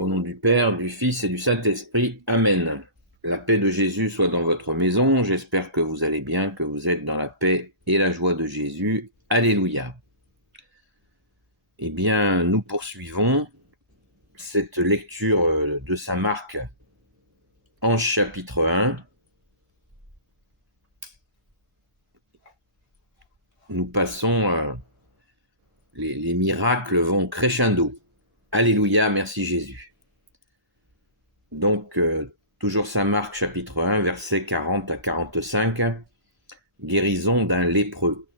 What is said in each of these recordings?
Au nom du Père, du Fils et du Saint-Esprit. Amen. La paix de Jésus soit dans votre maison. J'espère que vous allez bien, que vous êtes dans la paix et la joie de Jésus. Alléluia. Eh bien, nous poursuivons cette lecture de Saint Marc en chapitre 1. Nous passons, les miracles vont crescendo. Alléluia, merci Jésus. Donc, toujours Saint Marc chapitre 1, versets 40 à 45, guérison d'un lépreux.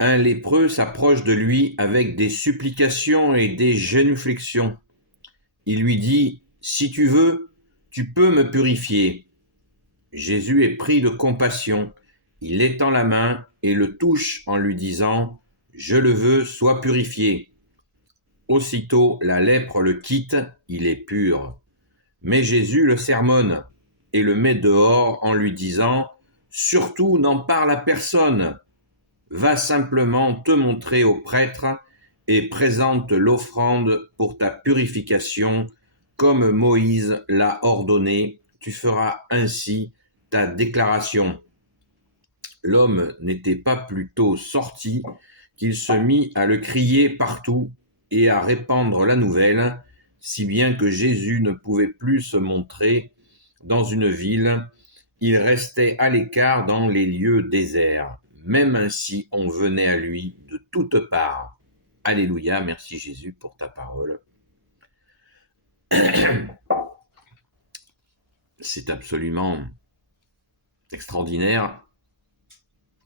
Un lépreux s'approche de lui avec des supplications et des génuflexions. Il lui dit « Si tu veux, tu peux me purifier. » Jésus est pris de compassion. Il étend la main et le touche en lui disant « Je le veux, sois purifié. » Aussitôt, la lèpre le quitte, il est pur. Mais Jésus le sermonne et le met dehors en lui disant « Surtout, n'en parle à personne. Va simplement te montrer au prêtre et présente l'offrande pour ta purification, comme Moïse l'a ordonné. Tu feras ainsi ta déclaration. » L'homme n'était pas plus tôt sorti qu'il se mit à le crier partout et à répandre la nouvelle, si bien que Jésus ne pouvait plus se montrer dans une ville. Il restait à l'écart dans les lieux déserts. Même ainsi, on venait à lui de toutes parts. Alléluia, merci Jésus pour ta parole. C'est absolument extraordinaire.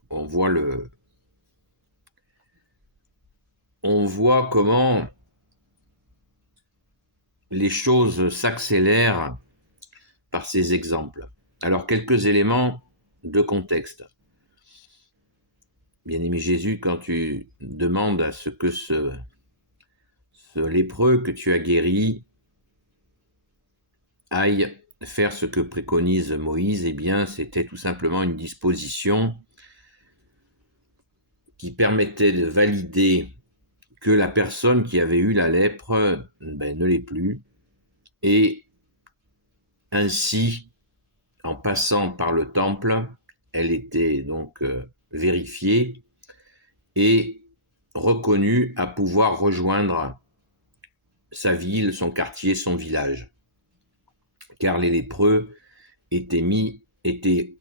On voit comment les choses s'accélèrent par ces exemples. Alors, quelques éléments de contexte. Bien-aimé Jésus, quand tu demandes à ce que ce lépreux que tu as guéri aille faire ce que préconise Moïse, eh bien, c'était tout simplement une disposition qui permettait de valider que la personne qui avait eu la lèpre ne l'est plus, et ainsi, en passant par le temple, elle était donc vérifiée et reconnue à pouvoir rejoindre sa ville, son quartier, son village. Car les lépreux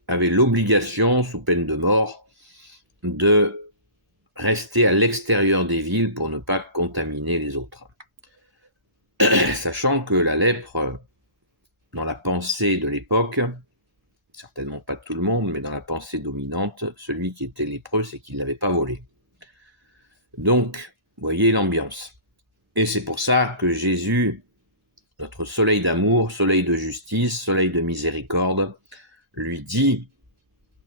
avaient l'obligation, sous peine de mort, de rester à l'extérieur des villes pour ne pas contaminer les autres. Sachant que la lèpre, dans la pensée de l'époque, certainement pas de tout le monde, mais dans la pensée dominante, celui qui était lépreux, c'est qu'il n'avait pas volé. Donc, voyez l'ambiance. Et c'est pour ça que Jésus, notre soleil d'amour, soleil de justice, soleil de miséricorde, lui dit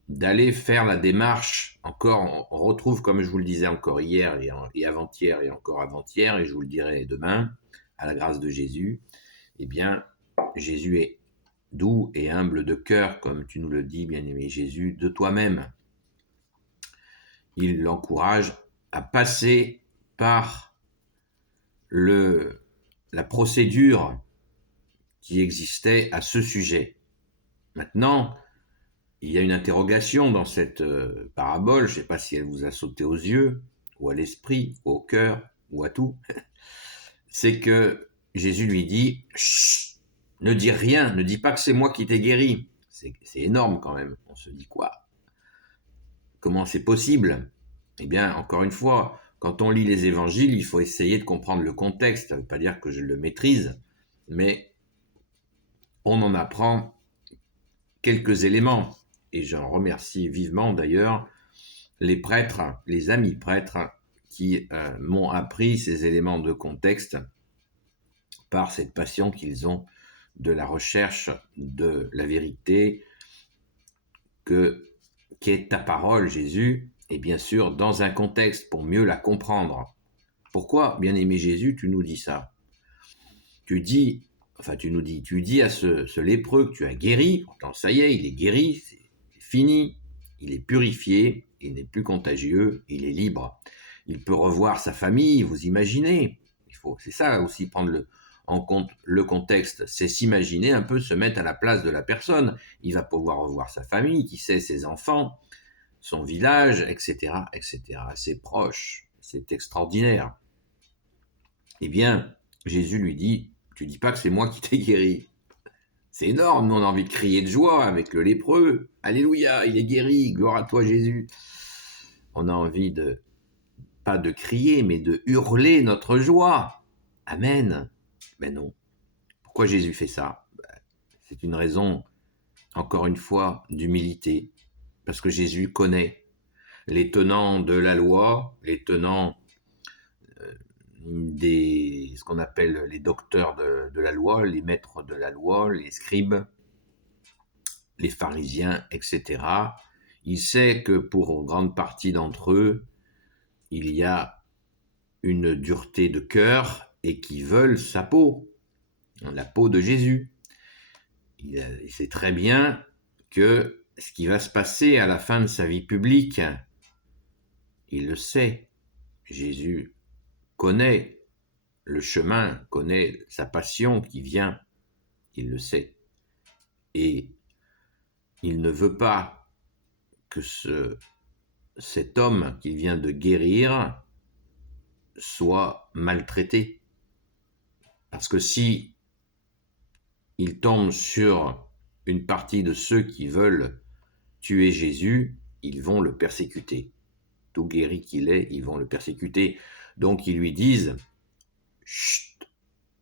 d'aller faire la démarche. Encore, on retrouve, comme je vous le disais encore hier et avant-hier et encore avant-hier, et je vous le dirai demain, à la grâce de Jésus, eh bien, Jésus est doux et humble de cœur, comme tu nous le dis, bien-aimé Jésus, de toi-même. Il l'encourage à passer par la procédure qui existait à ce sujet. Maintenant, il y a une interrogation dans cette parabole, je ne sais pas si elle vous a sauté aux yeux, ou à l'esprit, ou au cœur, ou à tout. C'est que Jésus lui dit « Chut, ne dis rien, ne dis pas que c'est moi qui t'ai guéri. » C'est énorme quand même. On se dit quoi? Comment c'est possible? Eh bien, encore une fois, quand on lit les évangiles, il faut essayer de comprendre le contexte. Ça ne veut pas dire que je le maîtrise, mais on en apprend quelques éléments. Et j'en remercie vivement d'ailleurs les prêtres, les amis prêtres qui m'ont appris ces éléments de contexte par cette passion qu'ils ont de la recherche de la vérité qu'est ta parole, Jésus, et bien sûr dans un contexte pour mieux la comprendre. Pourquoi, bien-aimé Jésus, tu nous dis ça? Tu dis à ce lépreux que tu as guéri, pourtant ça y est, il est guéri, c'est fini, il est purifié, il n'est plus contagieux, il est libre. Il peut revoir sa famille, vous imaginez. C'est ça aussi, prendre en compte le contexte, c'est s'imaginer un peu, se mettre à la place de la personne. Il va pouvoir revoir sa famille, qui sait, ses enfants, son village, etc., etc., ses proches. C'est extraordinaire. Eh bien, Jésus lui dit, tu dis pas que c'est moi qui t'ai guéri. C'est énorme, nous on a envie de crier de joie avec le lépreux. Alléluia, il est guéri, gloire à toi Jésus. On a envie de, pas de crier, mais de hurler notre joie. Amen. Mais non. Pourquoi Jésus fait ça? C'est une raison, encore une fois, d'humilité. Parce que Jésus connaît les tenants de la loi, les tenants ce qu'on appelle les docteurs de la loi, les maîtres de la loi, les scribes, les pharisiens, etc. Il sait que pour une grande partie d'entre eux, il y a une dureté de cœur et qui veulent sa peau, la peau de Jésus. Il sait très bien que ce qui va se passer à la fin de sa vie publique, il le sait. Jésus connaît le chemin, connaît sa passion qui vient, il le sait. Et il ne veut pas que cet homme qu'il vient de guérir soit maltraité. Parce que si il tombe sur une partie de ceux qui veulent tuer Jésus, ils vont le persécuter. Tout guéri qu'il est, ils vont le persécuter. Donc ils lui disent, chut,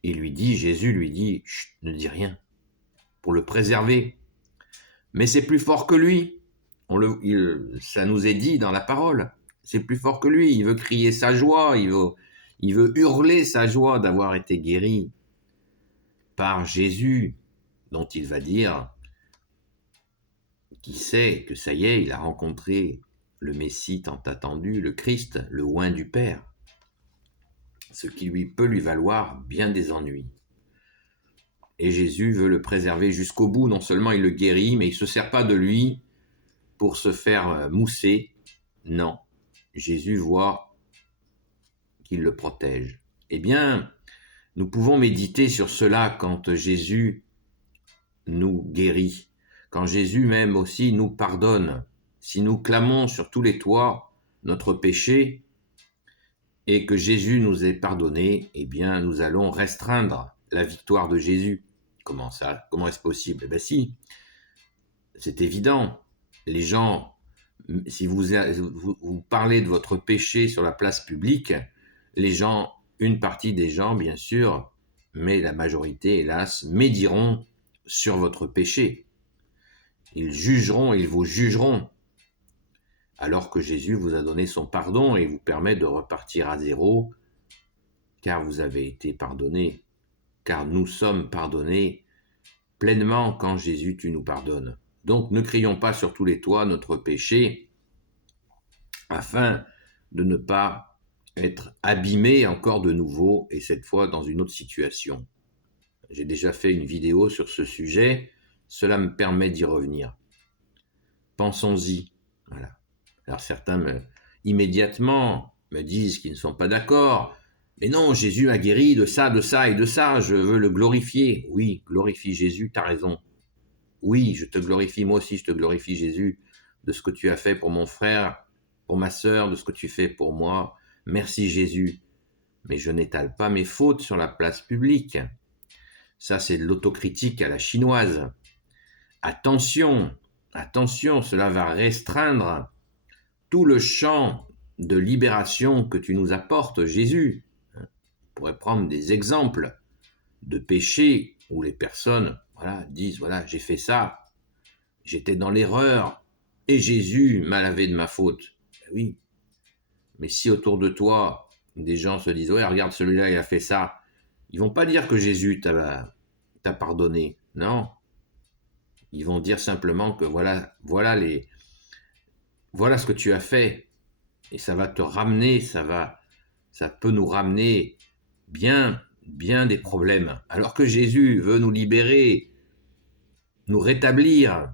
Jésus lui dit, chut, ne dis rien, pour le préserver. Mais c'est plus fort que lui. Ça nous est dit dans la parole. C'est plus fort que lui. Il veut crier sa joie, il veut hurler sa joie d'avoir été guéri par Jésus, dont il va dire qu'il sait que ça y est, il a rencontré le Messie tant attendu, le Christ, le oint du Père, ce qui peut lui valoir bien des ennuis. Et Jésus veut le préserver jusqu'au bout. Non seulement il le guérit, mais il ne se sert pas de lui pour se faire mousser. Non, Jésus voit qu'il le protège. Eh bien, nous pouvons méditer sur cela quand Jésus nous guérit, quand Jésus même aussi nous pardonne. Si nous clamons sur tous les toits notre péché et que Jésus nous ait pardonné, eh bien, nous allons restreindre la victoire de Jésus. Comment ça? Comment est-ce possible? Eh bien si, c'est évident. Les gens, si vous parlez de votre péché sur la place publique, les gens, une partie des gens, bien sûr, mais la majorité, hélas, médiront sur votre péché. Ils vous jugeront, alors que Jésus vous a donné son pardon et vous permet de repartir à zéro, car vous avez été pardonné, car nous sommes pardonnés pleinement quand Jésus, tu nous pardonnes. Donc ne crions pas sur tous les toits notre péché, afin de ne pas être abîmé encore de nouveau, et cette fois dans une autre situation. J'ai déjà fait une vidéo sur ce sujet, cela me permet d'y revenir. Pensons-y. Voilà. Alors certains immédiatement me disent qu'ils ne sont pas d'accord. Mais non, Jésus a guéri de ça et de ça, je veux le glorifier. Oui, glorifie Jésus, tu as raison. Oui, je te glorifie, moi aussi je te glorifie Jésus, de ce que tu as fait pour mon frère, pour ma sœur, de ce que tu fais pour moi. Merci Jésus. Mais je n'étale pas mes fautes sur la place publique. Ça, c'est de l'autocritique à la chinoise. Attention, attention, cela va restreindre tout le champ de libération que tu nous apportes, Jésus. On pourrait prendre des exemples de péchés où les personnes disent, voilà, j'ai fait ça, j'étais dans l'erreur, et Jésus m'a lavé de ma faute. Ben oui, mais si autour de toi, des gens se disent, ouais, regarde, celui-là, il a fait ça, ils vont pas dire que Jésus t'a pardonné, non. Ils vont dire simplement que voilà ce que tu as fait, et ça va te ramener, ça peut nous ramener bien des problèmes. Alors que Jésus veut nous libérer, nous rétablir.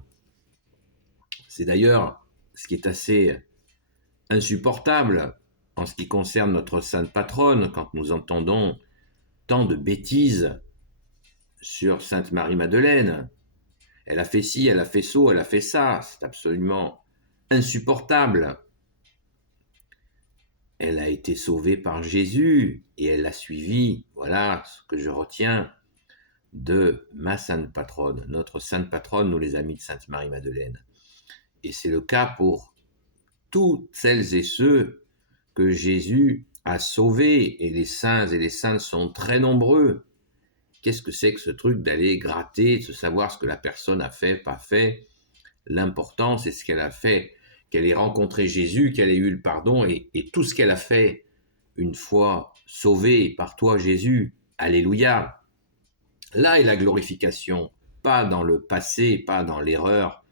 C'est d'ailleurs ce qui est assez insupportable en ce qui concerne notre sainte patronne, quand nous entendons tant de bêtises sur Sainte Marie-Madeleine. Elle a fait ci, elle a fait ça, elle a fait ça. C'est absolument insupportable. Elle a été sauvée par Jésus et elle l'a suivi. Voilà ce que je retiens de ma sainte patronne, notre sainte patronne, nous les amis de Sainte Marie-Madeleine. Et c'est le cas pour toutes celles et ceux que Jésus a sauvés. Et les saints et les saintes sont très nombreux. Qu'est-ce que c'est que ce truc d'aller gratter, de savoir ce que la personne a fait, pas fait? L'important, c'est ce qu'elle a fait, qu'elle ait rencontré Jésus, qu'elle ait eu le pardon et tout ce qu'elle a fait une fois sauvée par toi, Jésus. Alléluia. Là est la glorification, pas dans le passé, pas dans l'erreur,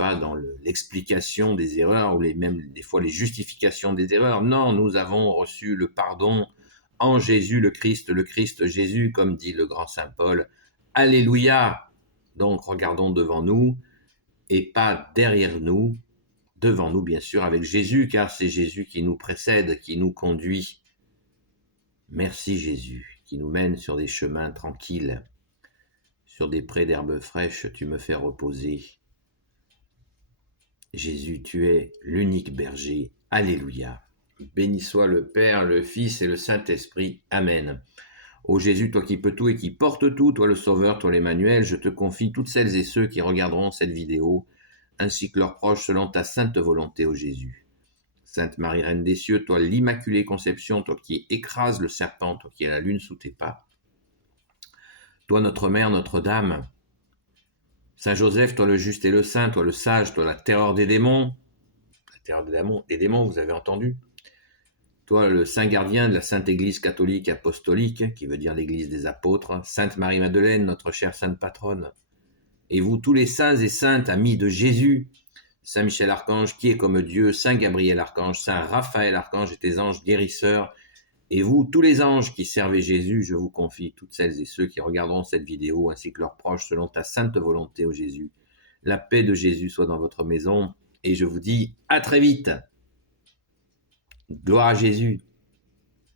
pas dans l'explication des erreurs ou même des fois les justifications des erreurs. Non, nous avons reçu le pardon en Jésus le Christ Jésus, comme dit le grand Saint Paul. Alléluia. Donc regardons devant nous et pas derrière nous, devant nous bien sûr avec Jésus, car c'est Jésus qui nous précède, qui nous conduit. Merci Jésus, qui nous mène sur des chemins tranquilles. Sur des prés d'herbes fraîches, tu me fais reposer. Jésus, tu es l'unique berger. Alléluia. Béni soit le Père, le Fils et le Saint-Esprit. Amen. Ô Jésus, toi qui peux tout et qui portes tout, toi le Sauveur, toi l'Emmanuel, je te confie toutes celles et ceux qui regarderont cette vidéo, ainsi que leurs proches, selon ta sainte volonté, ô Jésus. Sainte Marie, Reine des cieux, toi l'Immaculée Conception, toi qui écrases le serpent, toi qui as la lune sous tes pas. Toi notre Mère, Notre-Dame, Saint Joseph, toi le juste et le saint, toi le sage, toi la terreur des démons. La terreur des démons, vous avez entendu? Toi le saint gardien de la Sainte Église catholique apostolique, qui veut dire l'Église des apôtres. Sainte Marie-Madeleine, notre chère sainte patronne. Et vous tous les saints et saintes, amis de Jésus, Saint Michel Archange, qui est comme Dieu, Saint Gabriel Archange, Saint Raphaël Archange et tes anges guérisseurs, et vous, tous les anges qui servez Jésus, je vous confie toutes celles et ceux qui regarderont cette vidéo, ainsi que leurs proches, selon ta sainte volonté, ô Jésus. La paix de Jésus soit dans votre maison, et je vous dis à très vite. Gloire à Jésus.